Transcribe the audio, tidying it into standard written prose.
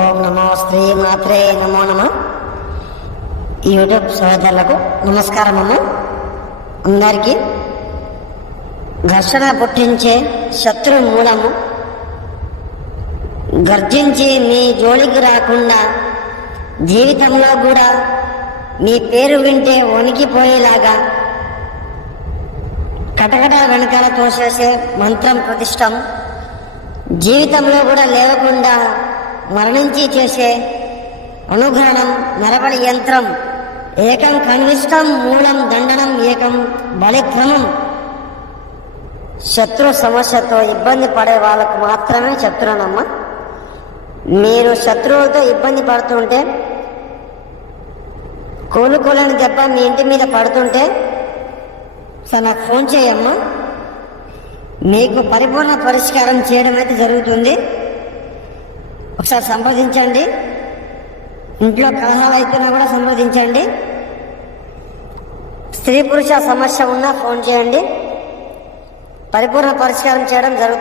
ఓం నమో శ్రీ మాత్రే నమో నమ. యూట్యూబ్ సోదరులకు నమస్కారము. అందరికీ ఘర్షణ పుట్టించే శత్రు మూలము గర్జించి మీ జోలికి రాకుండా జీవితంలో కూడా మీ పేరు వింటే వణికిపోయేలాగా కటకట వెనకాల తోసేసే మంత్రం ప్రతిష్టం, జీవితంలో కూడా లేవకుండా మరణించి చేసే అనుగ్రహణం నరబలి యంత్రం, ఏకం కనిష్టం మూలం దండనం ఏకం బలిక్రమం. శత్రు సమస్యతో ఇబ్బంది పడే వాళ్ళకు మాత్రమే చెప్తున్నానమ్మా. మీరు శత్రువులతో ఇబ్బంది పడుతుంటే, కోలుకోలేని దెబ్బ మీ ఇంటి మీద పడుతుంటే సార్ నాకు ఫోన్ చేయమ్మా, మీకు పరిపూర్ణ పరిష్కారం చేయడం అయితే జరుగుతుంది. ఒకసారి సంప్రదించండి. ఇంట్లో కలహాలు అయిపోయినా కూడా సంప్రదించండి. స్త్రీ పురుష సమస్య ఉన్నా ఫోన్ చేయండి. పరిపూర్ణ పరిష్కారం చేయడం జరుగుతుంది.